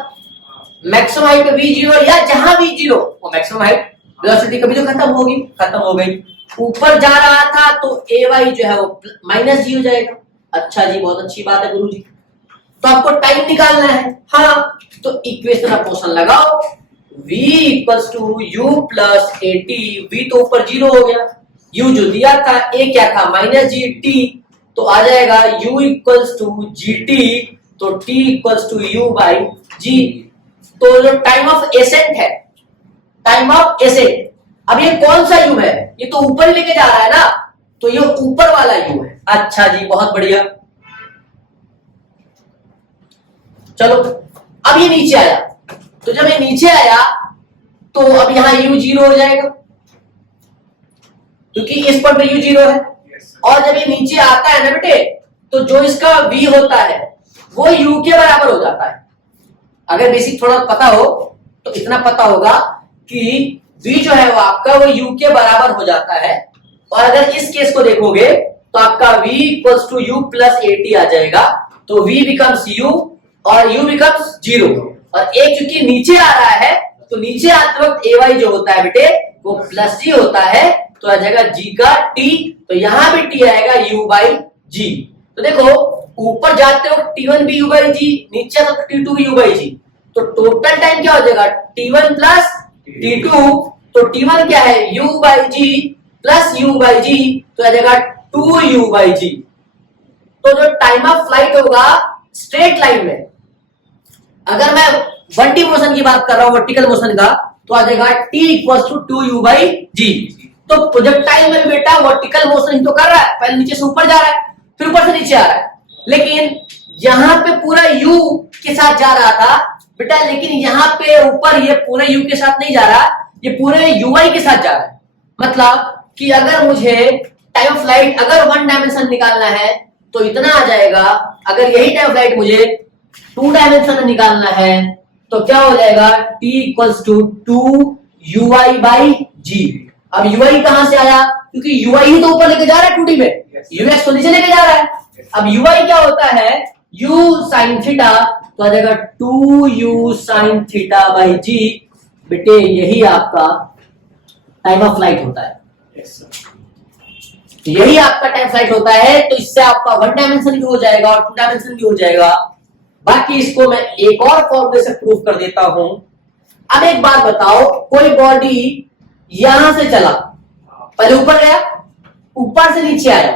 मैक्सिमम हाइट पे v 0 या जहां v 0 वो मैक्सिमम हाइट वेलोसिटी कभी तो खत्म होगी, खत्म हो गई, ऊपर जा रहा था तो ए वाई जो है वो माइनस जी हो जाएगा। अच्छा जी, बहुत अच्छी बात है गुरुजी, तो आपको टाइम निकालना है, हाँ तो इक्वेशन ऑफ मोशन लगाओ, v equals to u plus A t, v तो ऊपर 0 हो गया, u जो दिया था a क्या था माइनस जी टी, तो आ जाएगा u equals to G T, तो t equals to u by G. तो जो टाइम ऑफ एसेंट है, टाइम ऑफ एसेंट, अब ये कौन सा u है, ये तो ऊपर लेके जा रहा है ना, तो ये ऊपर वाला u है। अच्छा जी, बहुत बढ़िया। चलो अब ये नीचे आया, तो जब ये नीचे आया तो अब यहां u 0 हो जाएगा क्योंकि इस पर u 0 है, और जब ये नीचे आता है ना बेटे, तो जो इसका v होता है वो u के बराबर हो जाता है। अगर बेसिक थोड़ा पता हो तो इतना पता होगा कि v जो है वो आपका वो u के बराबर हो जाता है, और अगर इस केस को देखोगे तो आपका v equals to u plus A T आ जाएगा, तो v बिकम्स u और u बिकम्स 0, और एक क्योंकि नीचे आ रहा है तो नीचे आते वक्त ए वाई जो होता है बेटे वो प्लस जी होता है, तो आ जाएगा g का t, तो यहां भी t आएगा u बाई जी। तो देखो ऊपर जाते वक्त t1 भी u बाई जी, नीचे तक t2 भी u बाई जी, तो टोटल टाइम क्या हो जाएगा t1 प्लस t2, तो t1 क्या है u by G plus u by G, तो आ जाएगा 2u बाई जी। तो जो टाइम ऑफ फ्लाइट होगा स्ट्रेट लाइन में, अगर मैं 1D मोशन की बात कर रहा हूं वर्टिकल मोशन का, तो आ जाएगा t equals to 2u by G. तो प्रोजेक्टाइल में भी बेटा वर्टिकल मोशन ही तो कर रहा है, पहले नीचे से ऊपर जा रहा है फिर ऊपर से नीचे आ रहा है, लेकिन यहां पे पूरा u के साथ जा रहा था बेटा, लेकिन यहां पे ऊपर ये पूरे u के साथ नहीं जा रहा, ये पूरे ui के साथ जा रहा है। मतलब कि अगर मुझे टाइम ऑफ फ्लाइट अगर 1 डायमेंशन निकालना है तो इतना आ जाएगा, अगर यही टाइम ऑफ फ्लाइट मुझे 2 डायमेंशन निकालना है तो क्या हो जाएगा t equals to 2ui by G. अब ui कहां से आया, क्योंकि ui ही तो ऊपर लेके जा रहा है 2D में, ux तो नीचे लेके जा रहा है। अब ui क्या होता है u sin थीटा, तो आ जाएगा 2u sin थीटा बाई जी। बेटे यही आपका टाइम ऑफ फ्लाइट होता है, यही आपका टाइम फ्लाइट होता है। तो इससे आपका 1 डायमेंशन भी हो जाएगा और 2 डायमेंशन भी हो जाएगा। बाकी इसको मैं एक और फॉर्मूले से प्रूफ कर देता हूं। अब एक बात बताओ, कोई बॉडी यहां से चला, पहले ऊपर गया, ऊपर से नीचे आया।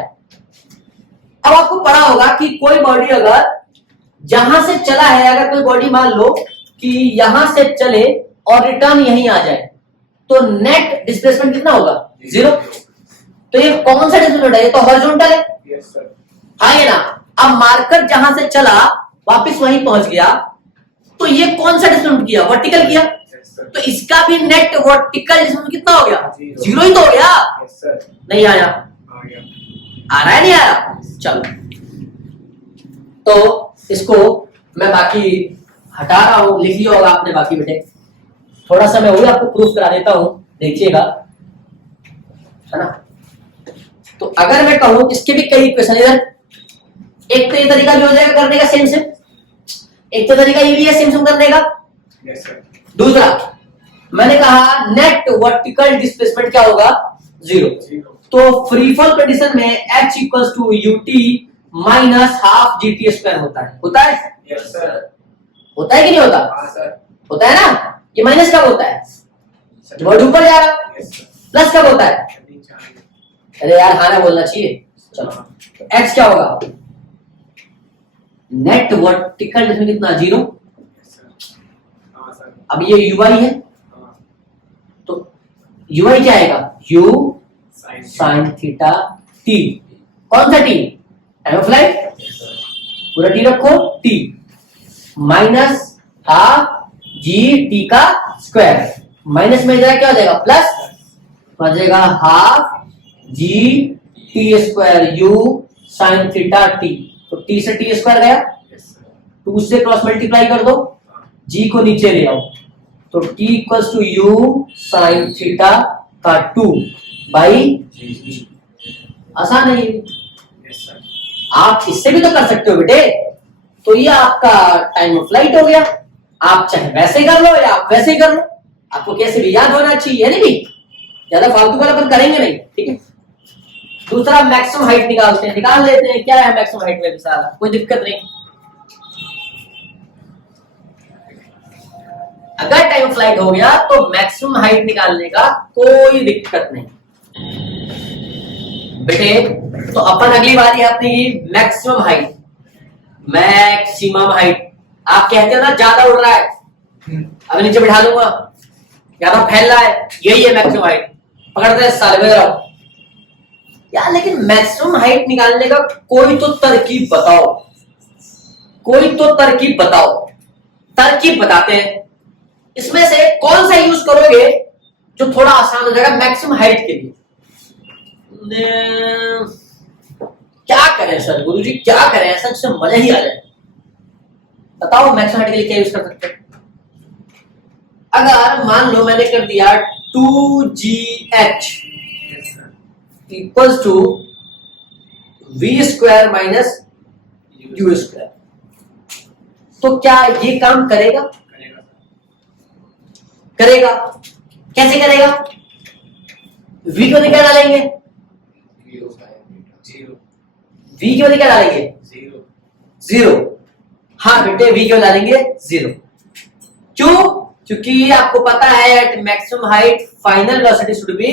अब आपको पता होगा कि कोई बॉडी अगर जहां से चला है, अगर कोई बॉडी मान लो कि यहां से चले और रिटर्न यहीं आ जाए, तो नेट डिस्प्लेसमेंट कितना होगा? 0। तो ये कौन सा डिस्प्लेसमेंट है? ये तो हॉरिजॉन्टल है। Yes sir. हाँ ये ना। अब मार्कर जहां से चला वापस वहीं पहुंच गया, तो ये कौन सा डिस्प्लेसमेंट किया? वर्टिकल किया। तो इसका भी नेट वर्टिकल डिस्प्लेसमेंट कितना हो गया? 0 ही तो हो गया। Yes sir. नहीं आया? आ रहा है, नहीं आया? चलो, तो इसको मैं बाकी हटा रहा हूं, लिख लिया होगा आपने बाकी बेटे। थोड़ा सा मैं वही आपको प्रूफ करा देता हूं, देखिएगा, है ना। तो अगर मैं कहूं, इसके भी कई इक्वेशन, इधर एक तो ये तरीका भी हो जाएगा करने का सेम सेम, एक तो तरीका ये भी है सेम सेम करने का। Yes sir. दूसरा मैंने कहा नेट वर्टिकल डिस्प्लेसमेंट क्या होगा? 0। तो फ्री फॉल कंडीशन में h equals to ut minus half gt square होता है। होता है? Yes sir. होता है कि नहीं होता? हाँ सर। होता है ना। ये माइनस कब होता है? जब बॉडी ऊपर जा रहा। प्लस कब होता है? अरे यार हाँ ना बोलना चाहिए। चलो, तो h क्या होगा? नेट वर्टिकल डिस्प्लेसमेंट कितना? 0। अब ये ui है, तो ui क्या आएगा? u sine theta t। कौन सा t? Time of flight. पूरा t रखो, t minus half G T का स्क्वायर। माइनस में इधर क्या हो जाएगा? प्लस हो जाएगा half G T square you sine theta T. तो t से t स्क्वायर गया, 2 से क्रॉस मल्टीप्लाई कर दो, g को नीचे ले आओ, तो t equals to u sine theta का 2 बाई जी। आसान है ये। आप इससे भी तो कर सकते हो बेटे। तो ये आपका टाइम ऑफ फ्लाइट हो गया। आप चाहे वैसे कर लो या आप वैसे कर लो, आपको कैसे भी याद होना चाहिए, है नहीं भी? ज्यादा फालतू का अपन करेंगे नहीं, ठीक है। दूसरा मैक्सिमम हाइट निकालते हैं, निकाल लेते हैं। क्या है मैक्सिमम हाइट में? विशाल, कोई दिक्कत नहीं। अगर टाइम ऑफ फ्लाइट हो गया तो मैक्सिमम हाइट निकालने का कोई दिक्कत नहीं बेटे। तो अपन अगली बारी अपनी मैक्सिमम हाइट, मैक्सिमम हाइट। आप कहते हो ना ज्यादा उड़ रहा है, अब नीचे बिठा लूंगा, ज्यादा फैल रहा है, यही है मैक्सिमम हाइट। पकड़ते हैं साल में यार। लेकिन मैक्सिमम हाइट निकालने का कोई तो तरकीब बताओ, कोई तो तरकीब बताओ। तरकीब बताते हैं, इसमें से कौन सा यूज करोगे जो थोड़ा आसान हो जाएगा मैक्सिमम हाइट के लिए? क्या करें सर, गुरुजी क्या करें, ऐसा जिससे मजा ही आ जाए। बताओ मैक्सिमम हाइट के लिए क्या यूज कर सकते हैं? अगर मान लो मैंने कर दिया 2gh equals to v square minus u square, तो क्या ये काम करेगा? करेगा। कैसे करेगा? v को क्या डालेंगे? v क्यों क्या डालेंगे? 0। हाँ बेटे, v क्यों डालेंगे? 0। क्यों? क्योंकि आपको पता है at maximum height final velocity should be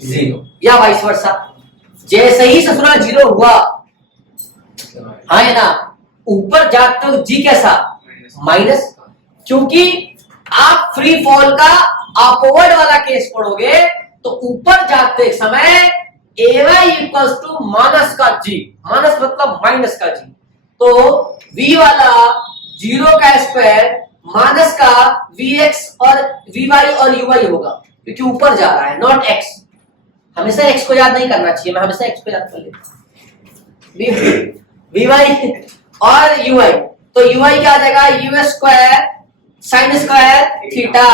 0 या वाइस वर्सा। जैसे ही ससुरा 0 हुआ, हाँ है ना, ऊपर जाते हो जी कैसा? माइनस। क्योंकि आप फ्री फॉल का अपवर्ड वाला केस पढ़ोगे तो ऊपर जाते समय ay इक्वल्स टू माइनस का जी, माइनस मतलब माइनस का जी। तो v वाला 0 का स्क्वायर माइनस का vx और vy और uy होगा, क्योंकि ऊपर जा रहा है, नॉट x। हमेशा x को याद नहीं करना चाहिए, मैं हमेशा x को याद कर लेता हूं। vy और uy, तो uy क्या आ जाएगा? u square sine square theta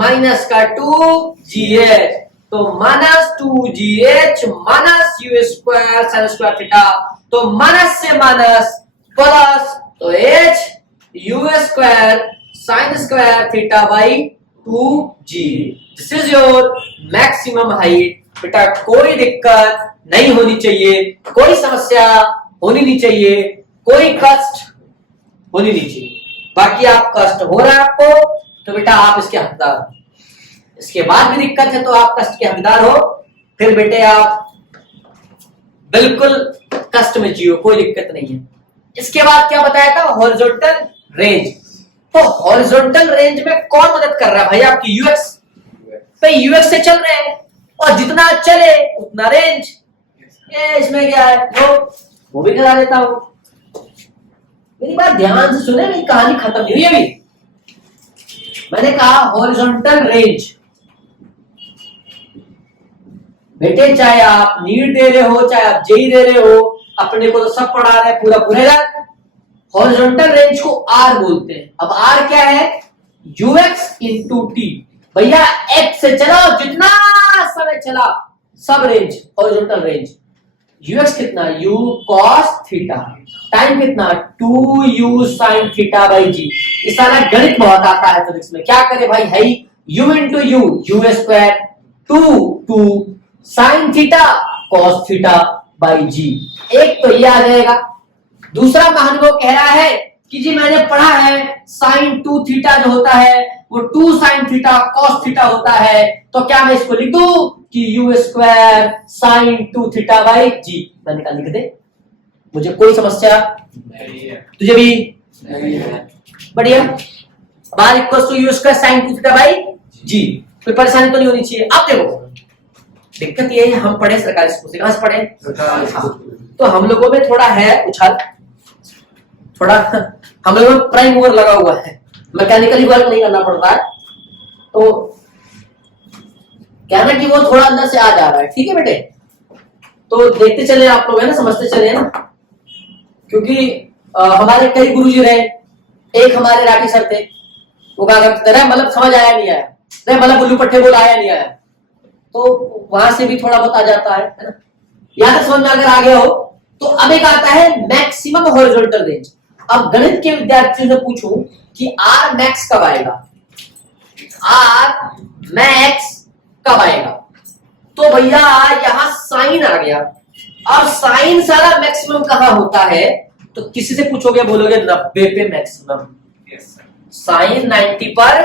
minus का 2gh, तो minus 2gh minus u square sine square theta, तो माइनस से माइनस प्लस, तो h u square sine square theta by 2g। This is your maximum height बेटा कोई दिक्कत नहीं होनी चाहिए, कोई समस्या होनी नहीं चाहिए, कोई कष्ट होनी नहीं चाहिए। बाकी आप कष्ट हो रहा है आपको तो बेटा आप इसके हकदार हो, इसके बाद भी दिक्कत है तो आप कष्ट के हकदार हो, फिर बेटे आप बिल्कुल कष्ट में जियो, कोई दिक्कत नहीं है। इसके बाद क्या बताया था, हॉरिजॉन्टल रेंज। तो हॉरिजॉन्टल रेंज में कौन मदद कर रहा है भाई, आपकी यूएक्स पे, यूएक्स से चल रहे हैं और जितना चले उतना रेंज। इसमें क्या है, वो भी करा देता हूं। मेरी बात ध्यान से सुने, मेरी कहानी खत्म नहीं हुई अभी। मैंने कहा हॉरिजॉन्टल रेंज, बेटे चाहे आप नीट दे रहे हो, चाहे आप जेई दे रहे हो, अपने को तो सब पढ़ा रहे हैं पूरा पूरा। हॉरिजॉन्टल रेंज को आर बोलते हैं। अब आर क्या है, यूएक्स इंटू टी। भैया एक्स से चला जितना समय चला सब रेंज हॉरिजॉन्टल रेंज। यूएक्स कितना, यू कॉस थीटा, टाइम कितना 2u साइन थीटा बाई जी। इस सारा गणित बहुत आता है फिजिक्स में। क्या करे भाई, है u into U square 2 sine theta cos theta by G. एक तो ये आ जाएगा। दूसरा महानुभव कह रहा है कि जी मैंने पढ़ा है साइन 2 थीटा जो होता है वो 2 साइन थीटा कॉस थीटा होता है, तो क्या मैं इसको लिख दूं कि U square sine 2 theta by G. मैंने कहा लिख दे, मुझे कोई समस्या नहीं है, तुझे भी नहीं है, बढ़िया। बार equal to U square sine 2 theta by G, कोई परेशानी तो नहीं होनी चाहिए। अब देखो दिक्कत ये है, हम पढ़े सरकारी स्कूल से, कहां से पढ़े, तो हम लोगों में थोड़ा है उछाल, थोड़ा हम लोगों में प्राइम मूवर लगा हुआ है, मैकेनिकली वर्क नहीं करना पड़ रहा है, तो कहना कि वो थोड़ा अंदर से आ जा रहा है। ठीक है बेटे, तो देखते चले आप लोग, है ना, समझते चले ना, क्योंकि हमारे कई गुरुजी रहे। एक हमारे राठी सर थे, वो कहा करते थे मतलब समझ आया नहीं आया, मतलब बुल्लू पट्टे बोल आया नहीं आया, तो वहां से भी थोड़ा बहुत आ जाता है ना। यहां तक समझ में अगर आ गया हो तो अब एक आता है मैक्सिमम हॉरिजॉन्टल रेंज। अब गणित के विद्यार्थियों से पूछूं कि आर मैक्स कब आएगा, आर मैक्स कब आएगा, तो भैया यहां साइन आ गया। और साइन सारा मैक्सिमम कहां होता है, तो किसी से पूछोगे बोलोगे 90 पे मैक्सिमम, साइन 90 पर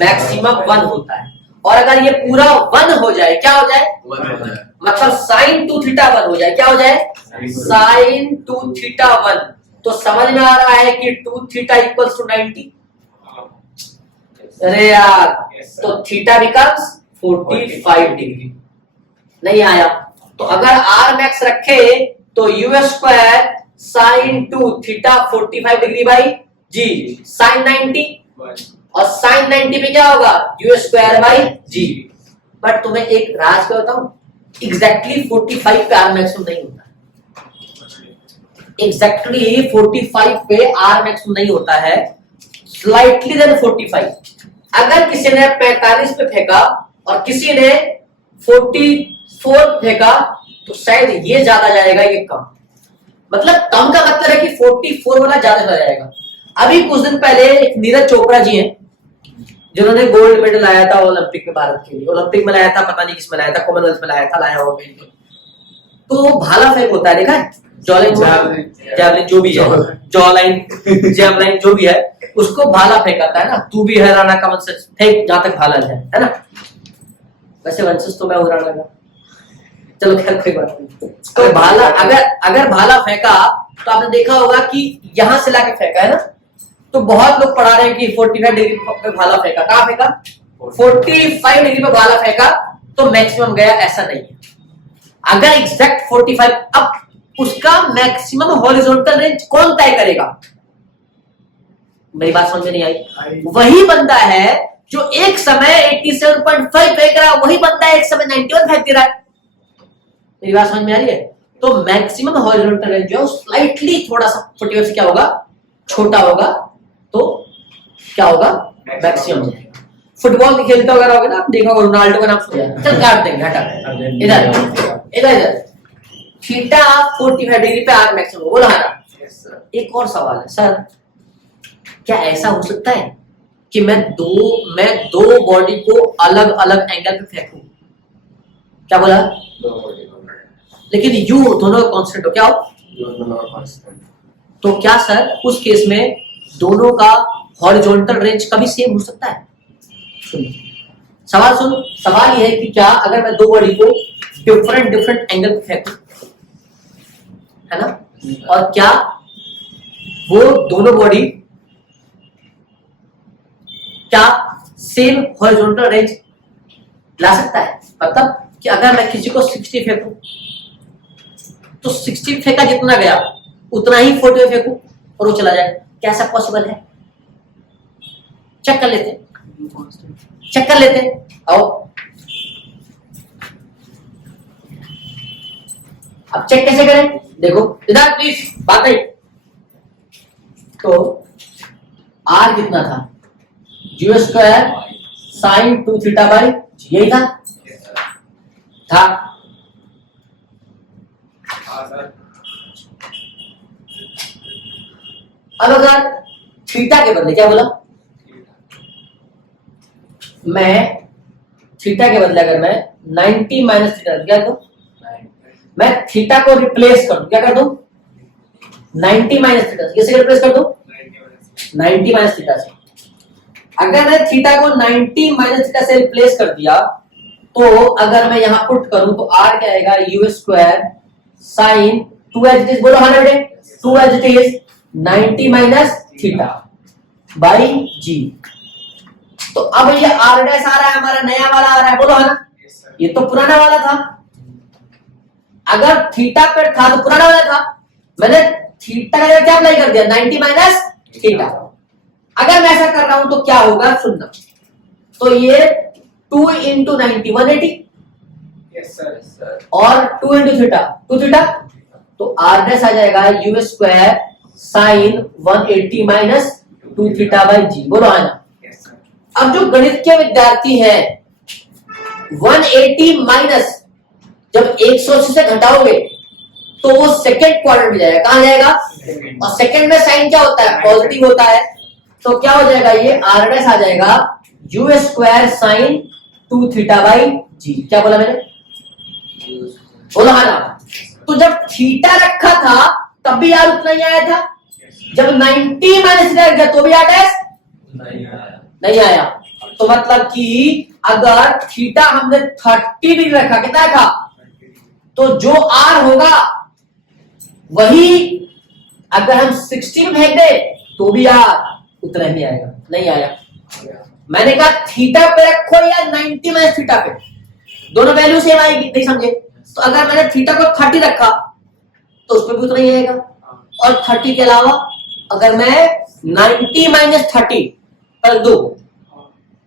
मैक्सिमम 1 होता है। और अगर ये पूरा 1 हो जाए, क्या हो जाए, 1 हो जाए, मतलब साइन 2 थीटा 1 हो जाए, क्या हो जाए, साइन 2 थीटा 1। तो समझ में आ रहा है कि 2 थीटा इक्वल्स टू 90। अरे यार, तो थीटा बिकम्स 45 डिग्री। नहीं आया, तो अगर आर मैक्स रखे तो u square sine 2 theta 45 degree by g, sine 90, और साइन 90 पे क्या होगा, u square by g. But तुम्हें एक राज क्या बताऊं, एग्जैक्टली 45 पे आर मैक्सिमम नहीं होता, एग्जैक्टली 45 पे आर मैक्सिमम नहीं होता है, स्लाइटली देन 45। अगर किसी ने 45 पे फेंका और किसी ने 44 फेंका तो शायद ये ज्यादा जाएगा, ये कम। मतलब कम का मतलब है कि 44 वाला ज्यादा जाएगा। अभी कुछ दिन पहले एक नीरज चोपड़ा जी हैं जिन्होंने गोल्ड मेडल लाया था ओलंपिक में भारत के लिए, ओलंपिक में लाया था, पता नहीं किस में लाया था, कॉमनवेल्थ में लाया था, लाया होगा। तो भाला फेंक होता है, देखा है, जैवलिन जो भी है, जॉलाइन जैवलाइन जो भी है, उसको भाला फेंकाता है ना। तू भी है राणा का वंशज, फेंक जहां तक भाला जाए, है ना। वैसे वंशज तो मैं हूं राणा का, चलो खैर कोई बात नहीं। तो भाला अगर भाला फेंका तो आपने देखा होगा कि यहां से लाके फेंका है ना, तो बहुत लोग पढ़ा रहे हैं कि 45 डिग्री पे भाला फेंका। कहां फेंका, 45 डिग्री पे भाला फेंका तो मैक्सिमम गया, ऐसा नहीं है। अगर एग्जैक्ट 45, अब उसका मैक्सिमम हॉरिजॉन्टल रेंज कौन तय करेगा, मेरी बात समझ में नहीं आई। वही बंदा है जो एक समय 87.5 फेंक रहा है, वही बंदा है एक समय 91 फेंक रहा है। मेरी बात समझ में आ रही है। तो मैक्सिमम हॉरिजॉन्टल रेंज जो है स्लाइटली थोड़ा सा 45 से क्या होगा, छोटा होगा, तो क्या होगा, मैक्सिमम। फुटबॉल खेलते वगैरह होगा ना, आप देखा होगा, रोनाल्डो का नाम सुना, चल काट देंगे, हटा इधर इधर थीटा 45 डिग्री पे आर मैक्सिमम बोला है। एक और सवाल है सर, क्या ऐसा हो सकता है कि मैं दो बॉडी को अलग अलग एंगल पे फेंकूं, क्या बोला? लेकिन यू दोनों कांस्टेंट हो, क्या हो? तो क्या सर उस केस में दोनों का हॉरिजॉन्टल रेंज कभी सेम हो सकता है? सवाल सुन, सवाल यह है कि क्या अगर मैं दो बॉडी को डिफरेंट एंगल पे फेंकूं, है ना, और क्या वो दोनों बॉडी क्या सेम हॉरिजॉन्टल रेंज ला सकता है? मतलब कि अगर मैं किसी को 60 फेंकूं तो 60 फेंका जितना गया उतना ही 40 फेंकूं और वो चला जाए, कैसा पॉसिबल है? चेक कर लेते, चेक कर लेते। आओ अब चेक कैसे करें? देखो इधर प्लीज बात नहीं। तो आर कितना था? You square sine 2 theta by, यही था अब अगर थीटा के बदले क्या बोला? मैं थीटा के बदले अगर मैं 90 माइनस थीटा क्या कर दूं? मैं थीटा को रिप्लेस कर दूं, क्या कर दूं? 90 माइनस थीटा से। कैसे रिप्लेस कर दूं? 90 माइनस थीटा से। अगर मैं थीटा को 90 माइनस थीटा से रिप्लेस कर दिया तो अगर मैं यहां पुट करूं तो आर क्या आएगा? U square sine 2 as it is, बोलो 100, 2 as it is 90 minus theta by G. तो अब ये आर डैश आ रहा है, हमारा नया वाला आ रहा है, बोलो है ना? ये तो पुराना वाला था। अगर थीटा पे था तो पुराना वाला था, मैंने थीटा का क्या अप्लाई कर दिया? 90 माइनस थीटा। अगर मैं ऐसा कर रहा हूं तो क्या होगा सुनना। तो ये 2 इंटू 90 180, यस सर, और 2 इंटू थीटा 2 थीटा, तो आर डैश आ जाएगा U square sine 180 minus 2 theta by G, बोलो है ना? अब जो गणित के विद्यार्थी हैं 180 माइनस जब 180 से घटाओगे तो वो सेकंड क्वाड्रेंट में जाएगा। कहां जाएगा? और सेकंड में साइन क्या होता है? पॉजिटिव होता है। तो क्या हो जाएगा? ये आर डैश आ जाएगा U square sine 2 theta by G. क्या बोला मैंने? बोला है ना? तो जब थीटा रखा था तब भी यार उतना ही आया था, जब 90 माइनस थीटा रख गया तो भी आर डैश नहीं आया। तो मतलब कि अगर थीटा हमने 30 डिग्री रखा, कितना था, तो जो आर होगा वही अगर हम 60 में फेंक दे तो भी आर उतना ही आएगा, नहीं आया। मैंने कहा थीटा पे रखो या 90 माइनस थीटा पे, दोनों वैल्यू सेम आएगी, नहीं समझे? तो अगर मैंने थीटा को 30 रखा तो उसमें भी उतना ही आएगा, और 30 के अलावा अगर मैं 90 माइनस 30 कर दो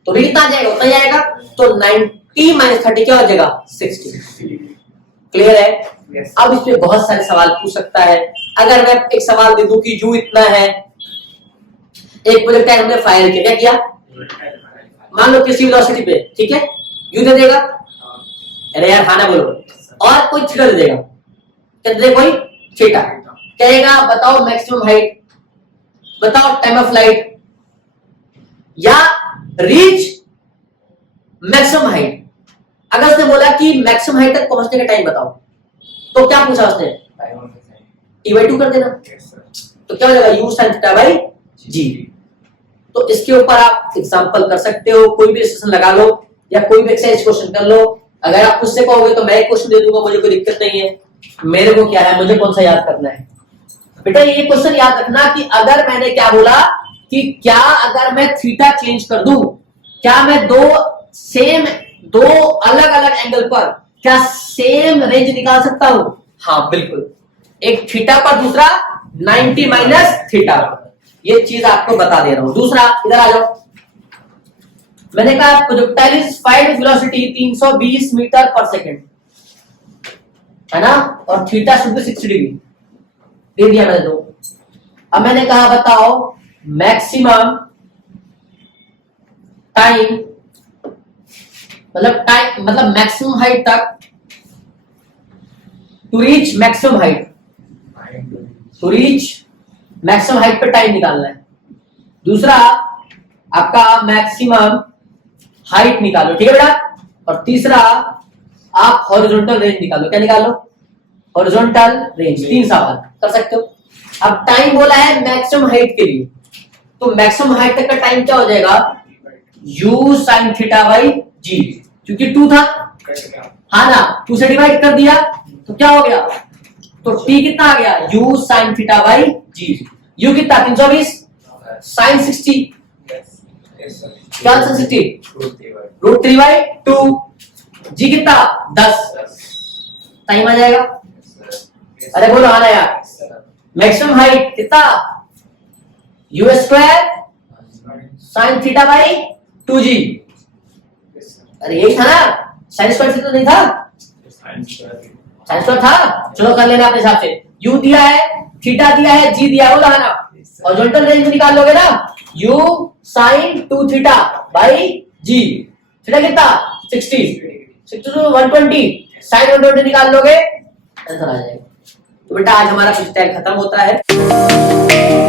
तो भी कितना जाएगा? उतना ही आएगा। तो 90 माइनस 30 क्या हो जाएगा? 60। क्लियर है? अब इसमें बहुत सारे सवाल पूछ सकता है। अगर मैं एक सवाल दे दूं कि यू इतना है, एक प्रोजेक्टाइल हमने फायर किया, क्या किया? मान लो किसी वेलोसिटी पे, ठीक है, यू दे देगा, अरे यार खाना बोलो, और कोई थीटा दे देगा, क्या दे कोई थीटा, कहेगा बताओ मैक्सिमम हाइट, बताओ टाइम ऑफ फ्लाइट, या रीच मैक्सिमम हाइट। अगर उसने बोला कि मैक्सिमम हाइट तक पहुंचने का टाइम बताओ, तो क्या पूछा उसने? t/2 कर देना। तो क्या हो जाएगा? u sin theta by G. तो इसके ऊपर आप एग्जांपल कर सकते हो, कोई भी सेशन लगा लो या कोई भी एक्सरसाइज क्वेश्चन कर लो। अगर आप मुझसे कहोगे तो मैं एक क्वेश्चन दे दूंगा, मुझे कोई दिक्कत नहीं है। मेरे को क्या है, मुझे कौन सा याद करना है? बेटा ये क्वेश्चन याद रखना कि अगर मैंने क्या बोला कि क्या अगर मैं थीटा चेंज कर दूं, क्या मैं दो अलग अलग एंगल पर क्या सेम रेंज निकाल सकता हूं? हाँ बिल्कुल, एक थीटा पर, दूसरा 90 माइनस थीटा पर। ये चीज आपको बता दे रहा हूं। दूसरा इधर आ जाओ, मैंने कहा projectile is find velocity 320 metre पर सेकंड, है ना, और थीटा शुड बी 60 डिग्री दे दिया मैंने दो। अब मैंने कहा बताओ मैक्सिमम टाइम, मतलब मैक्सिमम हाइट तक, to reach maximum height, to reach maximum height पे टाइम निकालना है। दूसरा आपका मैक्सिमम हाइट निकालो, ठीक है बेटा। और तीसरा आप हॉरिजॉन्टल रेंज निकालो। क्या निकालो? Horizontal range. 3 सवाल कर सकते हो। अब टाइम बोला है मैक्सिमम हाइट के लिए, तो मैक्सिमम हाइट तक का टाइम क्या हो जाएगा? u sin थीटा बाई जी, क्योंकि 2 था, हाँ ना, 2 से डिवाइड कर दिया तो क्या हो गया? तो t कितना आ गया? u sin theta by g. u कितना? 320 sin 60, Yes, sir. क्या sin 60? Root 3 by √3/2। g कितना? 10। 10. टाइम आ जाएगा। Yes, sir. Yes, अरे बोलो आना यार। sir. मैक्सिमम हाइट कितना? u square sin theta by 2g। Yes, sir. अरे यही था ना, sin स्क्वायर थीटा नहीं था? Science, sir. sin स्क्वायर था। चलो कर लेना अपने हिसाब से। u दिया है, थीटा दिया है, g दिया है, बोला है ना। हॉरिजॉन्टल रेंज में निकाल लोगे ना, u sin 2 theta by g। Theta कितना? 60, 60 to 120, sin 120 निकाल लोगे, आंसर आ जाएगा। तो बेटा आज हमारा फ्रीस्टाइल खत्म होता है।